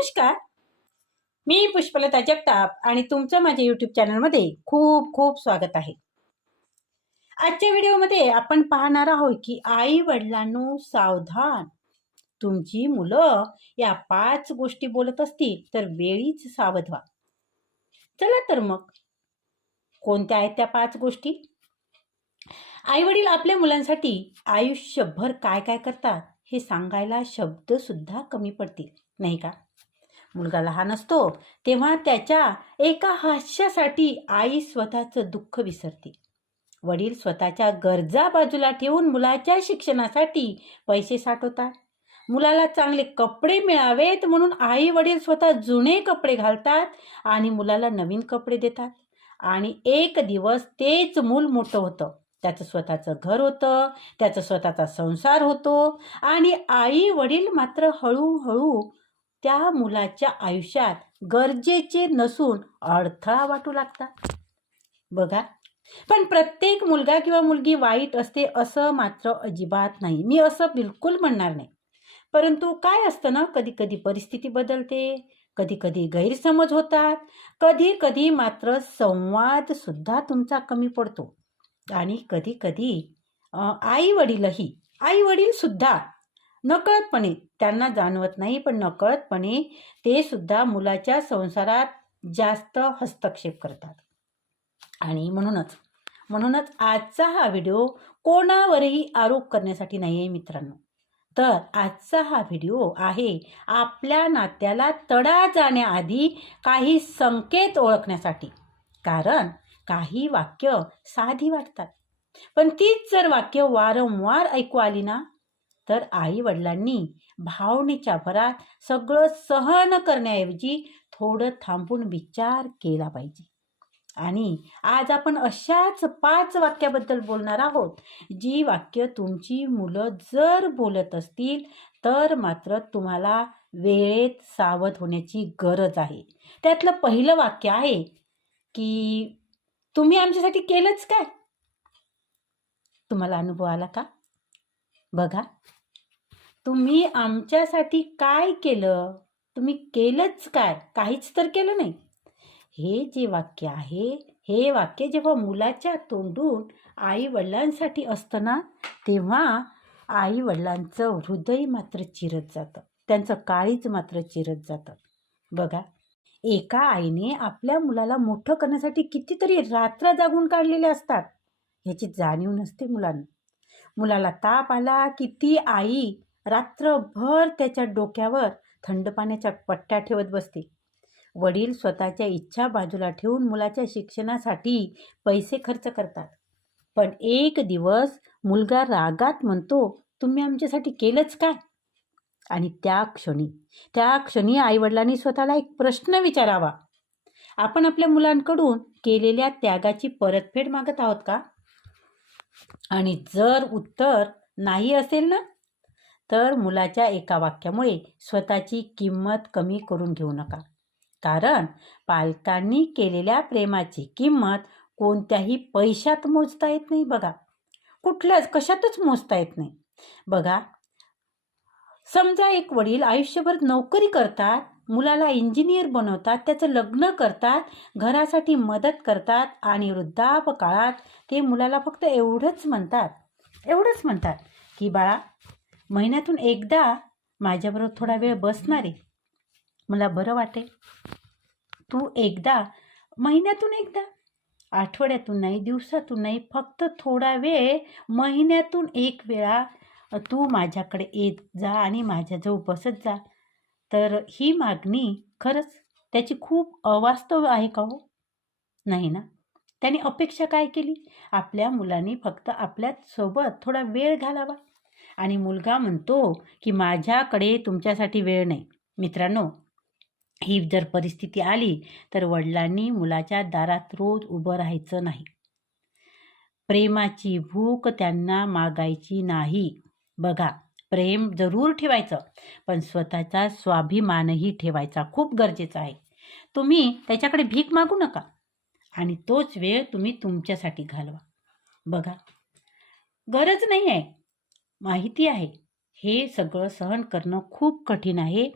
नमस्कार, मी पुष्पलता जगताप आणि तुमचं माझ्या यूट्यूब चॅनलमध्ये खूप खूप स्वागत आहे. आजच्या व्हिडिओमध्ये आपण पाहणार आहोत की आई वडिलांनो सावधान, तुमची मुलं या 5 गोष्टी बोलत असतील तर वेळीच सावध व्हा. चला तर मग कोणत्या आहेत त्या 5 गोष्टी? आई वडील आपल्या मुलांसाठी आयुष्यभर काय काय करतात हे सांगायला शब्द सुद्धा कमी पडतील, नाही का? मुलगा लहान असतो तेव्हा त्याच्या एका हास्यासाठी आई स्वतःचं दुःख विसरते. वडील स्वतःच्या गरजा बाजूला ठेवून मुलाच्या शिक्षणासाठी पैसे साठवतात. मुलाला चांगले कपडे मिळावेत म्हणून आई वडील स्वतः जुने कपडे घालतात आणि मुलाला नवीन कपडे देतात. आणि एक दिवस तेच मूल मोठं होतं, त्याचं स्वतःचं घर होतं, त्याचा स्वतःचा संसार होतो आणि आई वडील मात्र हळूहळू त्या मुलाच्या आयुष्यात गरजेचे नसून अडथळा वाटू लागतात. बघा, पण प्रत्येक मुलगा किंवा मुलगी वाईट असते असं मात्र अजिबात नाही. मी असं बिलकुल म्हणणार नाही. परंतु काय असतं ना, कधी कधी परिस्थिती बदलते, कधी कधी गैरसमज होतात, कधी कधी मात्र संवाद सुद्धा तुमचा कमी पडतो. आणि कधी कधी आई वडील सुद्धा नकळतपणे, त्यांना जाणवत नाही पण नकळतपणे ते सुद्धा मुलाच्या संसारात जास्त हस्तक्षेप करतात. आणि म्हणूनच आजचा हा व्हिडिओ कोणावरही आरोप करण्यासाठी नाही आहे मित्रांनो. तर आजचा हा व्हिडिओ आहे आपल्या नात्याला तडा जाण्याआधी काही संकेत ओळखण्यासाठी. कारण काही वाक्य साधी वाटतात, पण तीच जर वाक्य वारंवार ऐकू आली ना, तर आई वडिलांनी भावनेच्या भरात सगळं सहन करण्याऐवजी थोडं थांबून विचार केला पाहिजे. आणि आज आपण अशाच 5 वाक्याबद्दल बोलणार आहोत, जी वाक्य तुमची मुलं जर बोलत असतील तर मात्र तुम्हाला वेळेत सावध होण्याची गरज आहे. त्यातलं पहिलं वाक्य आहे की तुम्ही आमच्यासाठी केलंच काय? तुम्हाला अनुभव आला का? बघा, तुम्ही आमच्यासाठी काय केलं? तुम्ही केलंच काय? काहीच तर केलं नाही. हे जे वाक्य आहे, हे वाक्य जेव्हा मुलाच्या तोंडून आई वडिलांसाठी असतं ना, तेव्हा आई वडिलांचं हृदय मात्र चिरत जातं, त्यांचं काळीज मात्र चिरत जातं. बघा, एका आईने आपल्या मुलाला मोठं करण्यासाठी कितीतरी रात्र जागून काढलेले असतात, ह्याची जाणीव नसते मुलांना. मुलाला ताप आला की ती आई रात्रभर त्याच्या डोक्यावर थंड पाण्याच्या पट्ट्या ठेवत बसते. वडील स्वतःच्या इच्छा बाजूला ठेवून मुलाच्या शिक्षणासाठी पैसे खर्च करतात. पण एक दिवस मुलगा रागात म्हणतो, तुम्ही आमच्यासाठी केलंच काय? आणि त्या क्षणी आईवडिलांनी स्वतःला एक प्रश्न विचारावा, आपण आपल्या मुलांकडून केलेल्या त्यागाची परतफेड मागत आहोत का? आणि जर उत्तर नाही असेल ना, तर मुलाच्या एका वाक्यामुळे स्वतःची किंमत कमी करून घेऊ नका. कारण पालकांनी केलेल्या प्रेमाची किंमत कोणत्याही पैशात मोजता येत नाही. बघा, कुठल्याच कशातच मोजता येत नाही. बघा, समजा एक वडील आयुष्यभर नोकरी करतात, मुलाला इंजिनियर बनवतात, त्याचं लग्न करतात, घरासाठी मदत करतात आणि वृद्धापकाळात ते मुलाला फक्त एवढंच म्हणतात की बाळा, महिन्यातून एकदा माझ्याबरोबर थोडा वेळ बसणार आहे, मला बरं वाटेल. तू महिन्यातून एकदा, आठवड्यातून नाही, दिवसातून नाही, फक्त थोडा वेळ महिन्यातून एक वेळा तू माझ्याकडे येत जा आणि माझ्याजवळ बसत जा. तर ही मागणी खरंच त्याची खूप अवास्तव आहे का हो? नाही ना. त्याने अपेक्षा काय केली? आपल्या मुलांनी फक्त आपल्यासोबत थोडा वेळ घालावा. आणि मुलगा म्हणतो की माझ्याकडे तुमच्यासाठी वेळ नाही. मित्रांनो, ही जर परिस्थिती आली तर वडिलांनी मुलाच्या दारात रोज उभं राहायचं नाही. प्रेमाची भूक त्यांना मागायची नाही. बघा, प्रेम जरूर ठेवायचं, पण स्वतःचा स्वाभिमानही ठेवायचा खूप गरजेचा आहे. तुम्ही त्याच्याकडे भीक मागू नका आणि तोच वेळ तुम्ही तुमच्यासाठी घालवा. बघा, गरज नाही आहे, माहिती आहे, हे सगळं सहन करणं खूप कठीण आहे,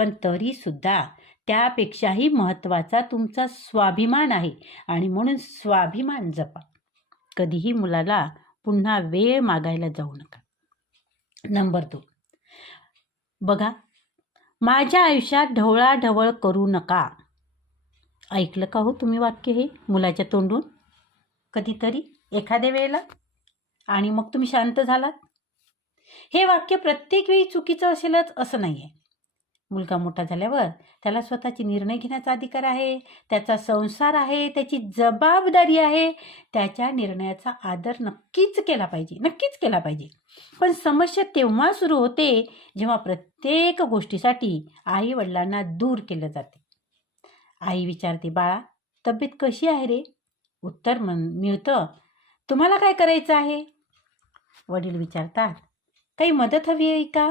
पण तरीसुद्धा त्यापेक्षाही महत्त्वाचा तुमचा स्वाभिमान आहे आणि म्हणून स्वाभिमान जपा. कधीही मुलाला पुन्हा वेळ मागायला जाऊ नका. नंबर 2, बघा, माझ्या आयुष्यात ढवळाढवळ करू नका. ऐकलं का हो तुम्ही वाक्य हे मुलाच्या तोंडून कधीतरी एखाद्या वेळेला, आणि मग तुम्ही शांत झालात? हे वाक्य प्रत्येक वेळी चुकीचं असेलच असं नाही आहे. मुलगा मोठा झाल्यावर त्याला स्वतःची निर्णय घेण्याचा अधिकार आहे, त्याचा संसार आहे, त्याची जबाबदारी आहे. त्याच्या निर्णयाचा आदर नक्कीच केला पाहिजे. पण समस्या तेव्हा सुरू होते जेव्हा प्रत्येक गोष्टीसाठी आई वडिलांना दूर केलं जाते. आई विचारते, बाळा तब्येत कशी आहे रे? उत्तर मिळतं, तुम्हाला काय करायचं आहे? वडील विचारतात, काही मदत हवी आहे का?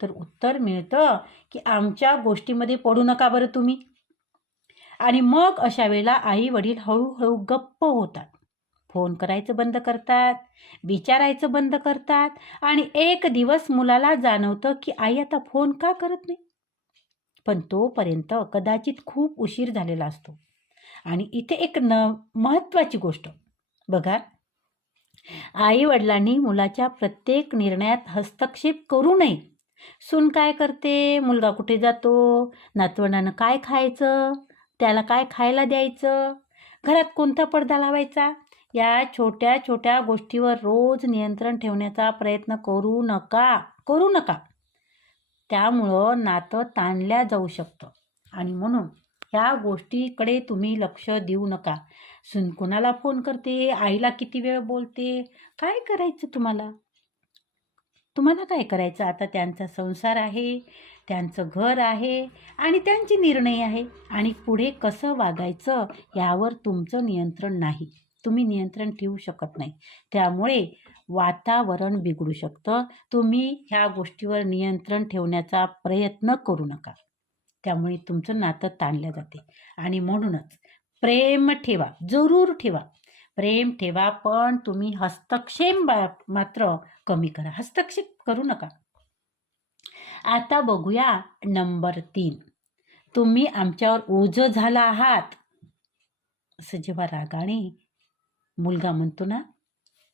तर उत्तर मिळतं की आमच्या गोष्टीमध्ये पडू नका बरं तुम्ही. आणि मग अशा वेळेला आई वडील हळूहळू गप्प होतात, फोन करायचं बंद करतात, विचारायचं बंद करतात. आणि एक दिवस मुलाला जाणवतं की आई आता फोन का करत नाही, पण तोपर्यंत कदाचित खूप उशीर झालेला असतो. आणि इथे एक महत्त्वाची गोष्ट बघा, आई वडिलांनी मुलाच्या प्रत्येक निर्णयात हस्तक्षेप करू नये. सून काय करते, मुलगा कुठे जातो, नातवंडानं काय खायचं, त्याला काय खायला द्यायचं, घरात कोणता पडदा लावायचा, या छोट्या छोट्या गोष्टीवर रोज नियंत्रण ठेवण्याचा प्रयत्न करू नका. त्यामुळं नातं ताणल्या जाऊ शकतं. आणि म्हणून ह्या गोष्टीकडे तुम्ही लक्ष देऊ नका. सून कोणाला फोन करते, आईला किती वेळ बोलते, काय करायचं तुम्हाला काय करायचं? आता त्यांचा संसार आहे, त्यांचं घर आहे आणि त्यांचे निर्णय आहे. आणि पुढे कसं वागायचं यावर तुमचं नियंत्रण नाही, तुम्ही नियंत्रण ठेवू शकत नाही. त्यामुळे वातावरण बिघडू शकतं. तुम्ही ह्या गोष्टीवर नियंत्रण ठेवण्याचा प्रयत्न करू नका. त्यामुळे तुमचं नातं ताणलं जाते. आणि म्हणूनच प्रेम ठेवा, जरूर ठेवा, प्रेम ठेवा, पण तुम्ही हस्तक्षेप मात्र कमी करा, हस्तक्षेप करू नका. आता बघूया नंबर 3, तुम्ही आमच्यावर ओझं झाला आहात. असं जेव्हा रागाने मुलगा म्हणतो ना,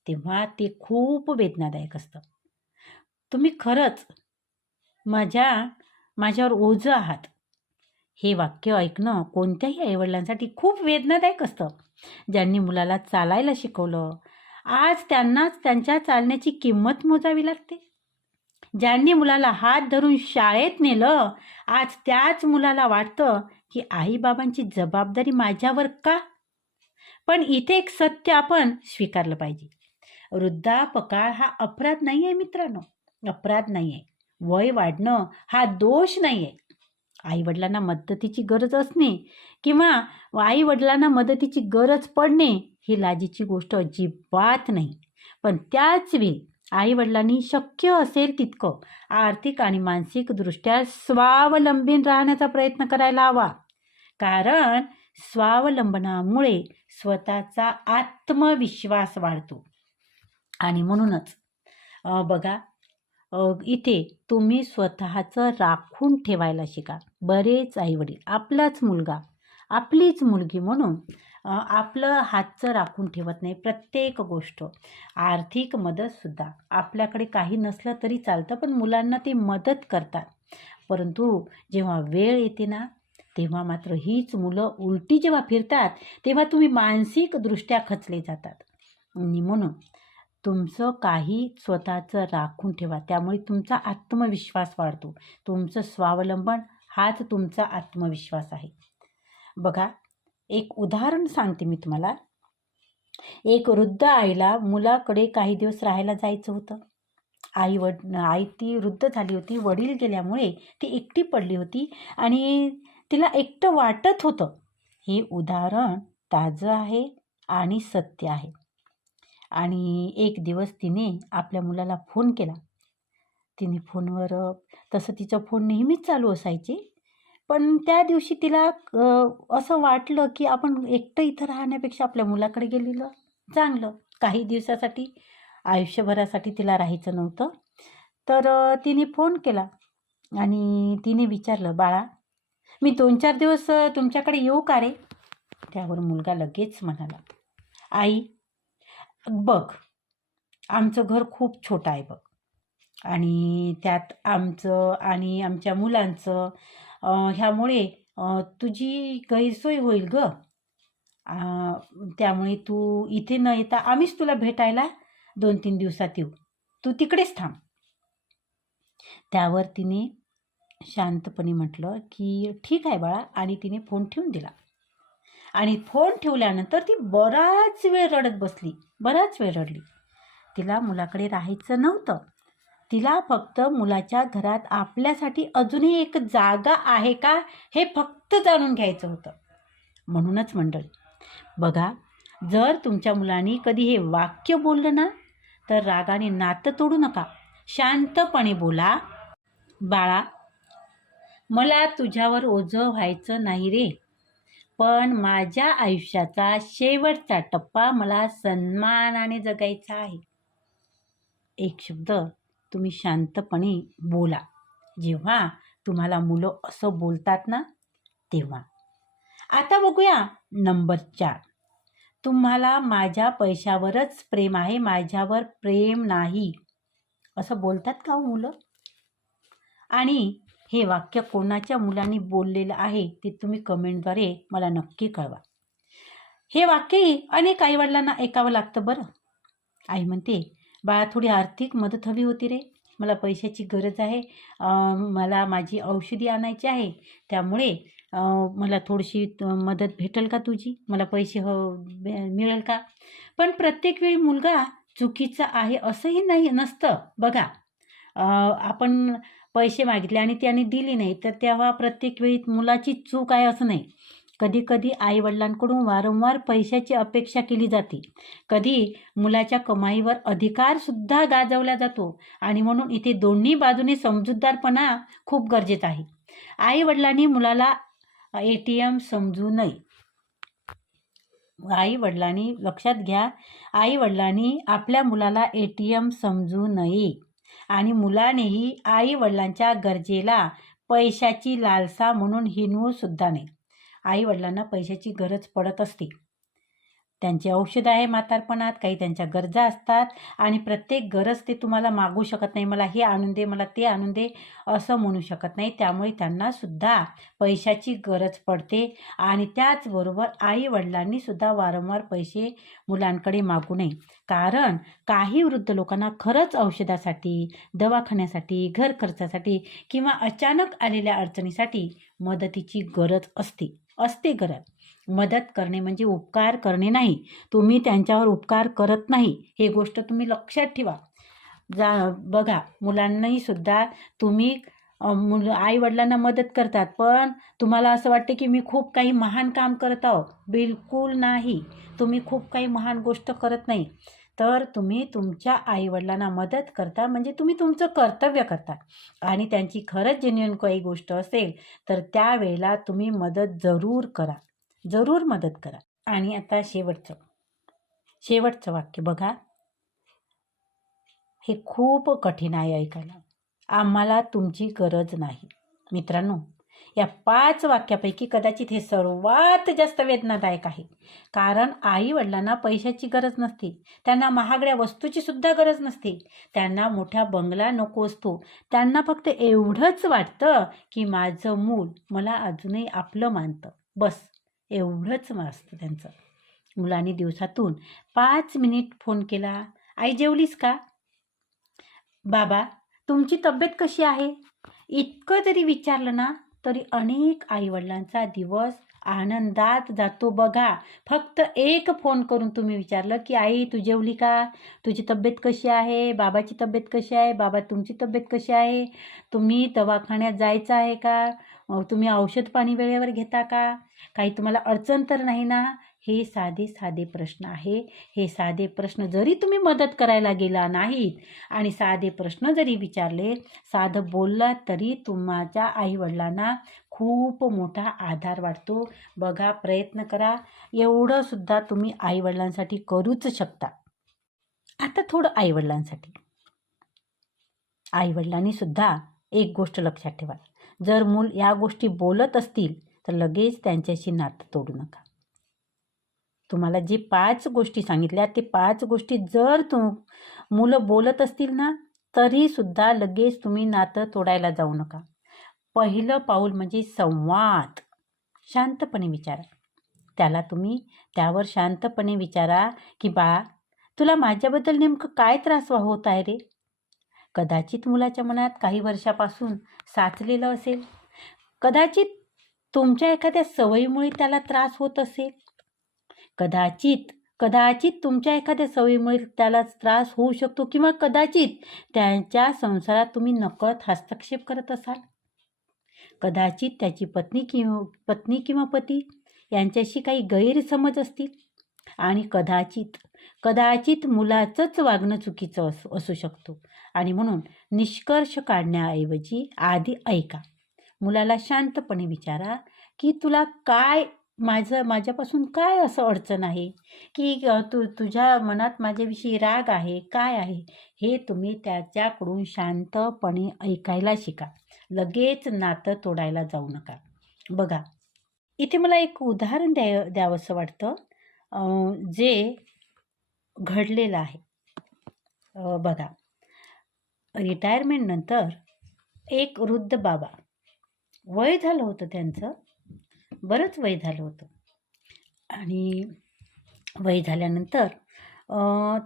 तेव्हा ते खूप वेदनादायक असतं. तुम्ही खरंच माझ्यावर ओझं आहात, हे वाक्य ऐकणं कोणत्याही आईवडिलांसाठी खूप वेदनादायक असतं. ज्यांनी मुलाला चालायला शिकवलं, आज त्यांनाच त्यांच्या चालण्याची किंमत मोजावी लागते. ज्यांनी मुलाला हात धरून शाळेत नेलं, आज त्याच मुलाला वाटतं की आईबाबांची जबाबदारी माझ्यावर का? पण इथे एक सत्य आपण स्वीकारलं पाहिजे. वृद्धापकाळ हा अपराध नाही आहे मित्रांनो, अपराध नाही आहे. वय वाढणं हा दोष नाही आहे. आईवडिलांना मदतीची गरज असणे किंवा आईवडिलांना मदतीची गरज पडणे ही लाजीची गोष्ट अजिबात नाही. पण त्याच वेळी आईवडिलांनी शक्य असेल तितकं आर्थिक आणि मानसिकदृष्ट्या स्वावलंबी राहण्याचा प्रयत्न करायला हवा. कारण स्वावलंबनामुळे स्वतःचा आत्मविश्वास वाढतो. आणि म्हणूनच बघा, इथे तुम्ही स्वतःचं राखून ठेवायला शिका. बरेच आईवडील आपलाच मुलगा, आपलीच मुलगी म्हणून आपलं हातचं राखून ठेवत नाही. प्रत्येक गोष्ट, आर्थिक मदतसुद्धा, आपल्याकडे काही नसलं तरी चालतं, पण मुलांना ते मदत करतात. परंतु जेव्हा वेळ येते ना, तेव्हा मात्र हीच मुलं उलटी जेव्हा फिरतात, तेव्हा तुम्ही मानसिकदृष्ट्या खचले जातात. आणि म्हणून तुमचं काही स्वतःचं राखून ठेवा. त्यामुळे तुमचा आत्मविश्वास वाढतो. तुमचं स्वावलंबन हाच तुमचा आत्मविश्वास आहे. बघा, एक उदाहरण सांगते मी तुम्हाला. एक वृद्ध आईला मुलाकडे काही दिवस राहायला जायचं होतं. आई ती वृद्ध झाली होती. वडील गेल्यामुळे ती एकटी पडली होती आणि तिला एकटं वाटत होतं. हे उदाहरण ताजं आहे आणि सत्य आहे. आणि एक दिवस तिने आपल्या मुलाला फोन केला. तिने फोनवर, तसं तिचा फोन नेहमीच चालू असायचे, पण त्या दिवशी तिला असं वाटलं की आपण एकटं इथं राहण्यापेक्षा आपल्या मुलाकडे गेलेलं चांगलं. काही दिवसासाठी, आयुष्यभरासाठी तिला राहायचं नव्हतं. तर तिने फोन केला आणि तिने विचारलं, बाळा मी 2-4 दिवस तुमच्याकडे येऊ का रे? त्यावर मुलगा लगेच म्हणाला, आई बघ, आमचं घर खूप छोटं आहे बघ, आणि त्यात आमचं आणि आमच्या मुलांचं ह्यामुळे तुझी गैरसोय होईल ग. त्यामुळे तू इथे न येता आम्हीच तुला भेटायला 2-3 दिवसात येऊ, तू तिकडेच थांब. त्यावर तिने शांतपणे म्हटलं की ठीक आहे बाळा, आणि तिने फोन ठेवून दिला. आणि फोन ठेवल्यानंतर ती बराच वेळ रडत बसली, बराच वेळ रडली. तिला मुलाकडे राहायचं नव्हतं, तिला फक्त मुलाच्या घरात आपल्यासाठी अजूनही एक जागा आहे का हे फक्त जाणून घ्यायचं होतं. म्हणूनच मंडळी बघा, जर तुमच्या मुलांनी कधी हे वाक्य बोललं ना, तर रागाने नातं तोडू नका, शांतपणे बोला, बाळा मला तुझ्यावर ओझं व्हायचं नाही रे, पण माझ्या आयुष्याचा शेवटचा टप्पा मला सन्मानाने जगायचा आहे. एक शब्द तुम्ही शांतपणे बोला जेव्हा तुम्हाला मुलं असं बोलतात ना तेव्हा. आता बघूया नंबर 4. तुम्हाला माझ्या पैशावरच प्रेम आहे, माझ्यावर प्रेम नाही, असं बोलतात का हो मुलं? आणि हे वाक्य कोणाच्या मुलांनी बोललेलं आहे ते तुम्ही कमेंटद्वारे मला नक्की कळवा. हे वाक्यही अनेक आईवडिलांना ऐकावं लागतं बरं. आई म्हणते, बाळा थोडी आर्थिक मदत हवी होती रे, मला पैशाची गरज आहे, मला माझी औषधी आणायची आहे, त्यामुळे मला थोडीशी मदत भेटेल का तुझी, मला पैसे मिळेल का? पण प्रत्येक वेळी मुलगा चुकीचा आहे असंही नाही नसतं बघा. आपण पैसे मागितले आणि त्याने दिली नाही तर तेव्हा प्रत्येक वेळी मुलाची चूक आहे असं नाही. कधी कधी आईवडिलांकडून वारंवार पैशाची अपेक्षा केली जाते, कधी मुलाच्या कमाईवर अधिकारसुद्धा गाजवला जातो, आणि म्हणून इथे दोन्ही बाजूने समजूतदारपणा खूप गरजेचा आहे. आईवडिलांनी मुलाला ATM समजू नये. आईवडिलांनी लक्षात घ्या, आईवडिलांनी आपल्या मुलाला ATM समजू नये, आणि मुलानेही आईवडिलांच्या गरजेला पैशाची लालसा म्हणून हिणवू सुद्धा नाही. आईवडिलांना पैशाची गरज पडत असते, त्यांची औषध आहे म्हातारपणात, काही त्यांच्या गरजा असतात, आणि प्रत्येक गरज ते तुम्हाला मागू शकत नाही, मला हे आणून दे, मला ते आणून दे असं म्हणू शकत नाही. त्यामुळे त्यांनासुद्धा पैशाची गरज पडते, आणि त्याचबरोबर आईवडिलांनी सुद्धा वारंवार पैसे मुलांकडे मागू नये. कारण काही वृद्ध लोकांना खरंच औषधासाठी, दवाखान्यासाठी, घर खर्चासाठी किंवा अचानक आलेल्या अडचणीसाठी मदतीची गरज असते गरज. मदत करणे म्हणजे उपकार करणे नाही, तुम्ही त्यांच्यावर उपकार करत नाही, हे गोष्ट तुम्ही लक्षात ठेवा. बघा, मुलांनाही सुद्धा तुम्ही आईवडिलांना मदत करतात, पण तुम्हाला असं वाटते की मी खूप काही महान काम करत आहो. बिलकुल नाही, तुम्ही खूप काही महान गोष्ट करत नाही. तर तुम्ही तुमच्या आईवडिलांना मदत करता म्हणजे तुम्ही तुमचं कर्तव्य करता, आणि त्यांची खरंच जेन्युइन काही गोष्ट असेल तर त्यावेळेला तुम्ही मदत जरूर करा, जरूर मदत करा. आणि आता शेवटचं वाक्य बघा, हे खूप कठीण आहे ऐकायला. आम्हाला तुमची गरज नाही. मित्रांनो, या 5 वाक्यापैकी कदाचित हे सर्वात जास्त वेदनादायक आहे. कारण आईवडिलांना पैशाची गरज नसते, त्यांना महागड्या वस्तूची सुद्धा गरज नसते, त्यांना मोठा बंगला नको असतो, त्यांना फक्त एवढंच वाटतं की माझं मूल मला अजूनही आपलं मानतं, बस एवढंच असतं त्यांचं. मुलांनी दिवसातून 5 मिनिट फोन केला, आई जेवलीस का, बाबा तुमची तब्येत कशी आहे, इतकं जरी विचारलं ना तरी अनेक आईवडिलांचा दिवस आनंदात जातो बघा. फक्त एक फोन करून तुम्ही विचारलं की आई तू जेवली का, तुझी तब्येत कशी आहे, बाबाची तब्येत कशी आहे, बाबा तुमची तब्येत कशी आहे, तुम्ही दवाखान्यात जायचं आहे का, तुम्ही औषध पाणी वेळेवर घेता का, काही तुम्हाला अडचण तर नाही ना. हे साधे प्रश्न आहे. हे साधे प्रश्न जरी तुम्ही मदत करायला गेला नाहीत आणि साधे प्रश्न जरी विचारले, साधं बोललात, तरी तुमच्या आईवडिलांना खूप मोठा आधार वाटतो बघा. प्रयत्न करा, एवढं सुद्धा तुम्ही आईवडिलांसाठी करूच शकता. आता थोडं आईवडिलांसाठी. आईवडिलांनी सुद्धा एक गोष्ट लक्षात ठेवा, जर मूल या गोष्टी बोलत असतील तर लगेच त्यांच्याशी नातं तोडू नका. तुम्हाला जे 5 गोष्टी सांगितल्या ते 5 गोष्टी जर मुलं बोलत असतील ना, तरीसुद्धा लगेच तुम्ही नातं तोडायला जाऊ नका. पहिलं पाऊल म्हणजे संवाद. शांतपणे विचारा. त्यावर शांतपणे विचारा की बा, तुला माझ्याबद्दल नेमकं काय त्रास होत आहे रे? कदाचित मुलाच्या मनात काही वर्षापासून साचलेलं असेल. कदाचित तुमच्या एखाद्या सवयीमुळे त्याला त्रास होत असेल. कदाचित तुमच्या एखाद्या सवयीमुळे त्याला त्रास होऊ शकतो, किंवा कदाचित त्यांच्या संसारात तुम्ही नकळत हस्तक्षेप करत असाल. कदाचित त्याची पत्नी किंवा पती यांच्याशी काही गैरसमज असतील. आणि कदाचित मुलाचंच वागणं चुकीचं असू शकतो. आणि म्हणून निष्कर्ष काढण्याऐवजी आधी ऐका. मुलाला शांतपणे विचारा की तुला काय, माझ्यापासून काय असं अडचण आहे, की तुझ्या मनात माझ्याविषयी राग आहे, काय आहे, हे तुम्ही त्याच्याकडून शांतपणे ऐकायला शिका. लगेच नातं तोडायला जाऊ नका. बघा, इथे मला एक उदाहरण द्यावंसं वाटतं जे घडलेलं आहे. बघा, रिटायरमेंट नंतर एक वृद्ध बाबा, वय झालं होतं त्यांचं, बरंच वय झालं होतं. आणि वय झाल्यानंतर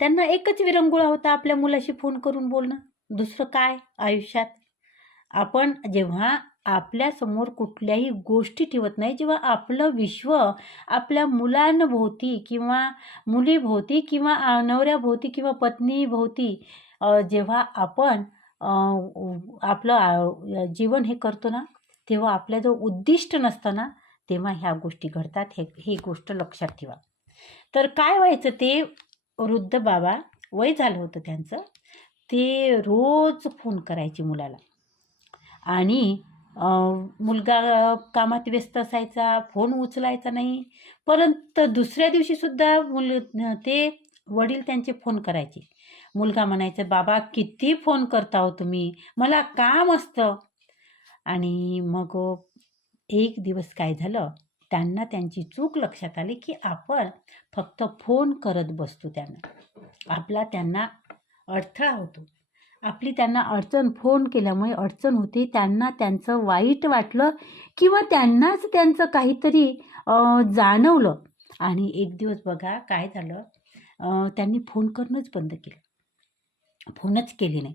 त्यांना एकच विरंगुळा होता, आपल्या मुलाशी फोन करून बोलणं. दुसरं काय आयुष्यात? आपण जेव्हा आपल्यासमोर कुठल्याही गोष्टी ठेवत नाही, जेव्हा आपलं विश्व आपल्या मुलांभोवती किंवा मुलीभोवती किंवा नवऱ्याभोवती किंवा पत्नीभोवती जेव्हा आपण आपलं जीवन हे करतो ना, तेव्हा आपल्या जो उद्दिष्ट नसतं ना, तेव्हा ह्या गोष्टी घडतात. ही गोष्ट लक्षात ठेवा. तर काय व्हायचं, ते वृद्ध बाबा, वय झालं होतं त्यांचं, ते रोज फोन करायचे मुलाला. आणि मुलगा कामात व्यस्त असायचा, फोन उचलायचा नाही. परंतु दुसऱ्या दिवशीसुद्धा ते वडील त्यांचे फोन करायचे. मुलगा म्हणायचा, बाबा किती फोन करता हो तुम्ही, मला काम असतं. आणि मग एक दिवस काय झालं, त्यांना त्यांची चूक लक्षात आली की आपण फक्त फोन करत बसतो. त्यांना अडथळा होतो. आपली त्यांना फोन केल्यामुळे अडचण होते. त्यांना त्यांचं वाईट वाटलं किंवा त्यांनाच त्यांचं काहीतरी जाणवलं. आणि एक दिवस बघा काय झालं, त्यांनी फोन करणंच बंद केलं, फोनच केले नाही.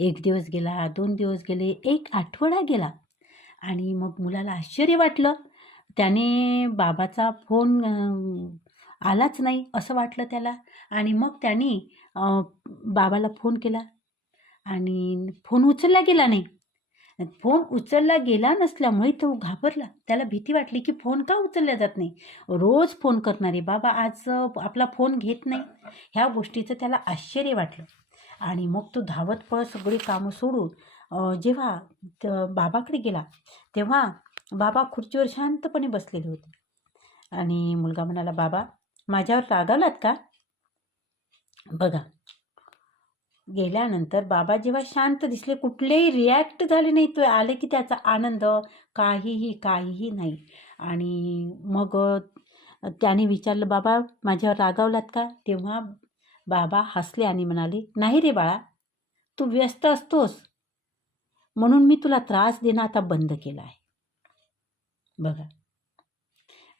1 दिवस गेला, 2 दिवस गेले, 1 आठवडा गेला. आणि मग मुलाला आश्चर्य वाटलं. त्याने बाबाचा फोन आलाच नाही असं वाटलं त्याला. आणि मग त्यांनी बाबाला फोन केला आणि फोन उचलला गेला नाही. फोन उचलला गेला नसल्यामुळे तो घाबरला. त्याला भीती वाटली की फोन का उचलला जात नाही, रोज फोन करणारे बाबा आज आपला फोन घेत नाही. ह्या गोष्टीचं त्याला आश्चर्य वाटलं. आणि मग तो धावत पळत सगळी कामं सोडून जेव्हा बाबाकडे गेला, तेव्हा बाबा खुर्चीवर शांतपणे बसलेले होते. आणि मुलगा म्हणाला, बाबा माझ्यावर रागावलात का? बघा, गेल्यानंतर बाबा जेव्हा शांत दिसले, कुठलेही रिॲक्ट झाले नाही, तो आले की त्याचा आनंद काहीही नाही. आणि मग त्याने विचारलं, बाबा माझ्यावर रागावलात का? तेव्हा बाबा हसले आणि म्हणाले, नाही रे बाळा, तू व्यस्त असतोस म्हणून मी तुला त्रास देणं आता बंद केलं आहे. बघा,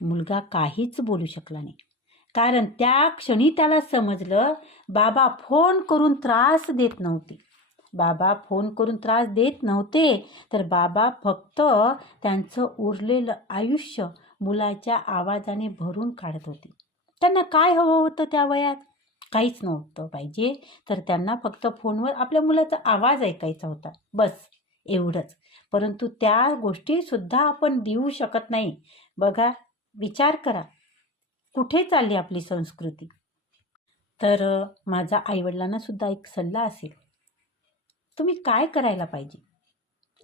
मुलगा काहीच बोलू शकला नाही, कारण त्या क्षणी त्याला समजलं बाबा फोन करून त्रास देत नव्हते. बाबा फोन करून त्रास देत नव्हते, तर बाबा फक्त त्यांचं उरलेलं आयुष्य मुलाच्या आवाजाने भरून काढत होते. त्यांना काय हवं होतं त्या वयात? काहीच नव्हतं पाहिजे, तर त्यांना फक्त फोनवर आपल्या मुलाचा आवाज ऐकायचा होता, बस एवढंच. परंतु त्या गोष्टीसुद्धा आपण देऊ शकत नाही. बघा, विचार करा, कुठे चालली आपली संस्कृती. तर माझा आईवडिलांना सुद्धा एक सल्ला असेल, तुम्ही काय करायला पाहिजे?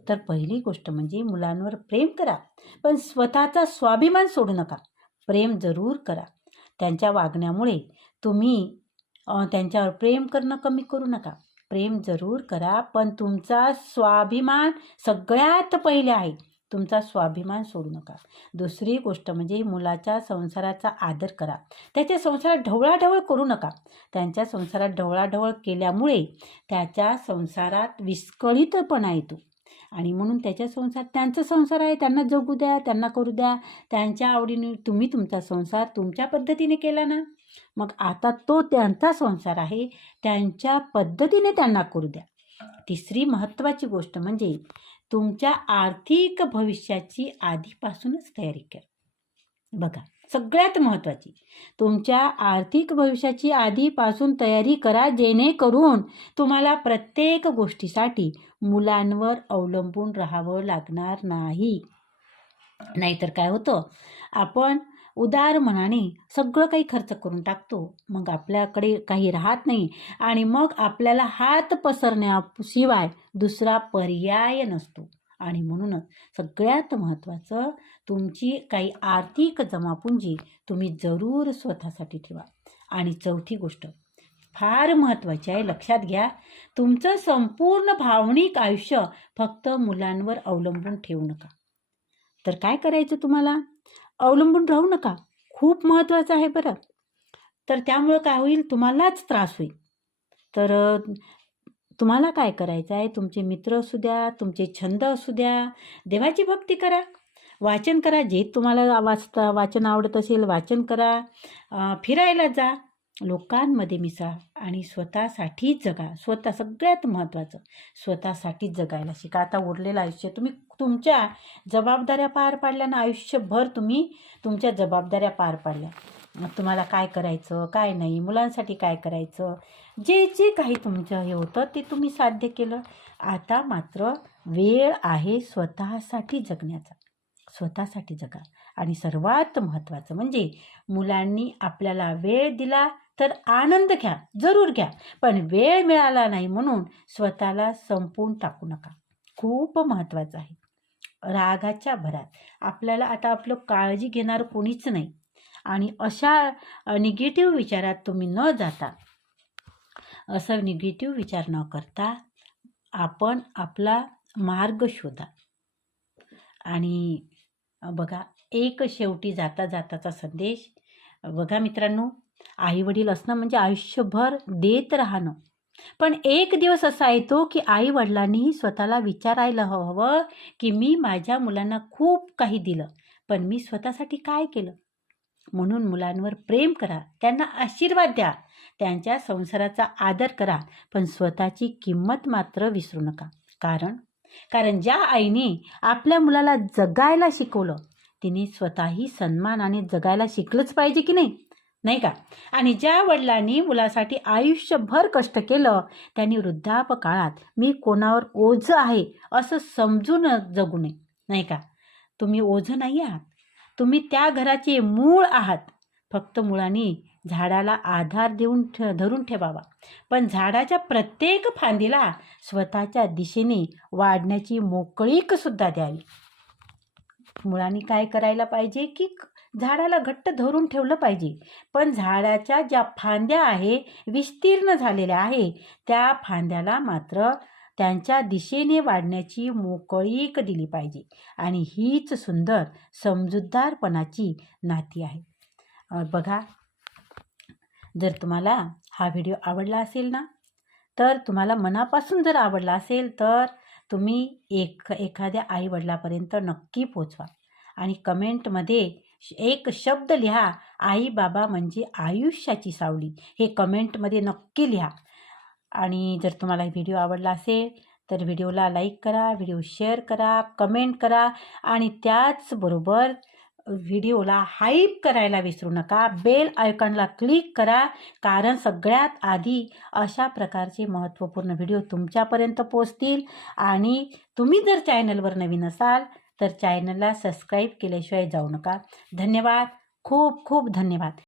तर पहिली गोष्ट म्हणजे मुलांवर प्रेम करा, पण स्वतःचा स्वाभिमान सोडू नका. प्रेम जरूर करा. त्यांच्या वागण्यामुळे तुम्ही त्यांच्यावर प्रेम करणं कमी करू नका. प्रेम जरूर करा, पण तुमचा स्वाभिमान सगळ्यात पहिले आहे. तुमचा स्वाभिमान सोडू नका. दुसरी गोष्ट म्हणजे मुलाच्या संसाराचा आदर करा. त्याच्या संसारात ढवळाढवळ करू नका. त्यांच्या संसारात ढवळाढवळ केल्यामुळे त्याच्या संसारात विस्कळीतपणा येतो आणि म्हणून त्याच्या त्यांचा संसार आहे, त्यांना जगू द्या, त्यांना करू द्या. त्यांच्या आवडीने तुम्ही तुमचा संसार तुमच्या पद्धतीने केला ना, मग आता तो त्यांचा संसार आहे, त्यांच्या पद्धतीने त्यांना करू द्या. तिसरी महत्त्वाची गोष्ट म्हणजे तुमच्या आर्थिक भविष्याची आधीपासूनच तयारी करा. बघा, सगळ्यात महत्त्वाची, तुमच्या आर्थिक भविष्याची आधीपासून तयारी करा, जेणेकरून तुम्हाला प्रत्येक गोष्टीसाठी मुलांवर अवलंबून राहावं लागणार नाही. नाहीतर काय होतं, आपण उदार मनाने सगळं काही खर्च करून टाकतो, मग आपल्याकडे काही राहत नाही आणि मग आपल्याला हात पसरण्याशिवाय दुसरा पर्याय नसतो. आणि म्हणूनच सगळ्यात महत्त्वाचं, तुमची काही आर्थिक जमापुंजी तुम्ही जरूर स्वतःसाठी ठेवा. आणि चौथी गोष्ट फार महत्त्वाची आहे, लक्षात घ्या, तुमचं संपूर्ण भावनिक आयुष्य फक्त मुलांवर अवलंबून ठेवू नका. तर काय करायचं, तुम्हाला अवलंबून राहू नका. खूप महत्त्वाचं आहे बरं. तर त्यामुळं काय होईल, तुम्हालाच त्रास होईल. तर तुम्हाला काय करायचं आहे, तुमचे मित्र असू द्या, तुमचे छंद असू द्या, देवाची भक्ती करा, वाचन करा, जे तुम्हाला वाचन आवडत असेल वाचन करा, फिरायला जा, लोकांमध्ये मिसळा आणि स्वतःसाठीच जगा. सगळ्यात महत्त्वाचं, स्वतःसाठीच जगायला शिका. आता उरलेलं आयुष्य तुम्ही तुमच्या जबाबदाऱ्या पार पाडल्या ना, आयुष्यभर तुम्ही तुमच्या जबाबदाऱ्या पार पाडल्या. मग तुम्हाला काय करायचं, काय नाही, मुलांसाठी काय करायचं, जे जे काही तुमचं हे होतं ते तुम्ही साध्य केलं. आता मात्र वेळ आहे स्वतःसाठी जगण्याचा. स्वतःसाठी जगा. आणि सर्वात महत्त्वाचं म्हणजे मुलांनी आपल्याला वेळ दिला तर आनंद घ्या, जरूर घ्या, पण वेळ मिळाला नाही म्हणून स्वतःला संपवून टाकू नका. खूप महत्त्वाचं आहे. रागाच्या भरात आपल्याला आता आपलं काळजी घेणार कोणीच नाही आणि अशा निगेटिव्ह विचारात तुम्ही न जाता, असं निगेटिव्ह विचार न करता आपण आपला मार्ग शोधा. आणि बघा, एक शेवटी जाता जाताचा संदेश, बघा मित्रांनो, आईवडील असणं म्हणजे आयुष्यभर देत राहणं. पण एक दिवस असा येतो की आई वडिलांनीही स्वतःला विचारायला हवं की मी माझ्या मुलांना खूप काही दिलं, पण मी स्वतःसाठी काय केलं. म्हणून मुलांवर प्रेम करा, त्यांना आशीर्वाद द्या, त्यांच्या संसाराचा आदर करा, पण स्वतःची किंमत मात्र विसरू नका. कारण ज्या आईने आपल्या मुलाला जगायला शिकवलं, तिने स्वतःही सन्मानाने जगायला शिकलंच पाहिजे की नाही, नाही का. आणि ज्या वडिलांनी मुलासाठी आयुष्यभर कष्ट केलं, त्यांनी वृद्धापकाळात मी कोणावर ओझं आहे असं समजून जगू नये, नाही का. तुम्ही ओझं नाही आहात, तुम्ही त्या घराचे मूळ आहात. फक्त मुलांनी झाडाला आधार देऊन धरून ठेवावा, पण झाडाच्या प्रत्येक फांदीला स्वतःच्या दिशेने वाढण्याची मोकळीकसुद्धा द्यावी. मुलांनी काय करायला पाहिजे की झाडाला घट्ट धरून ठेवलं पाहिजे, पण झाडाच्या ज्या फांद्या आहे, विस्तीर्ण झालेल्या आहे, त्या फांद्याला मात्र त्यांच्या दिशेने वाढण्याची मोकळीक दिली पाहिजे. आणि हीच सुंदर समजूतदारपणाची नाती आहे. बघा, जर तुम्हाला हा व्हिडिओ आवडला असेल ना, तर तुम्हाला मनापासून जर आवडला असेल तर तुम्ही एखाद्या आईवडिलापर्यंत नक्की पोचवा आणि कमेंटमध्ये एक शब्द लिहा, आई बाबा म्हणजे आयुष्याची सावली. हे कमेंटमध्ये नक्की लिहा. आणि जर तुम्हाला व्हिडिओ आवडला असेल तर व्हिडिओला लाईक करा, व्हिडिओ शेअर करा, कमेंट करा आणि त्याचबरोबर व्हिडिओला हाईप करायला विसरू नका. बेल आयकॉनला क्लिक करा, कारण सगळ्यात आधी अशा प्रकारचे महत्त्वपूर्ण व्हिडिओ तुमच्यापर्यंत पोहोचतील. आणि तुम्ही जर चॅनलवर नवीन असाल तर चॅनलला सबस्क्राईब केल्याशिवाय जाऊ नका. धन्यवाद, खूप खूप धन्यवाद.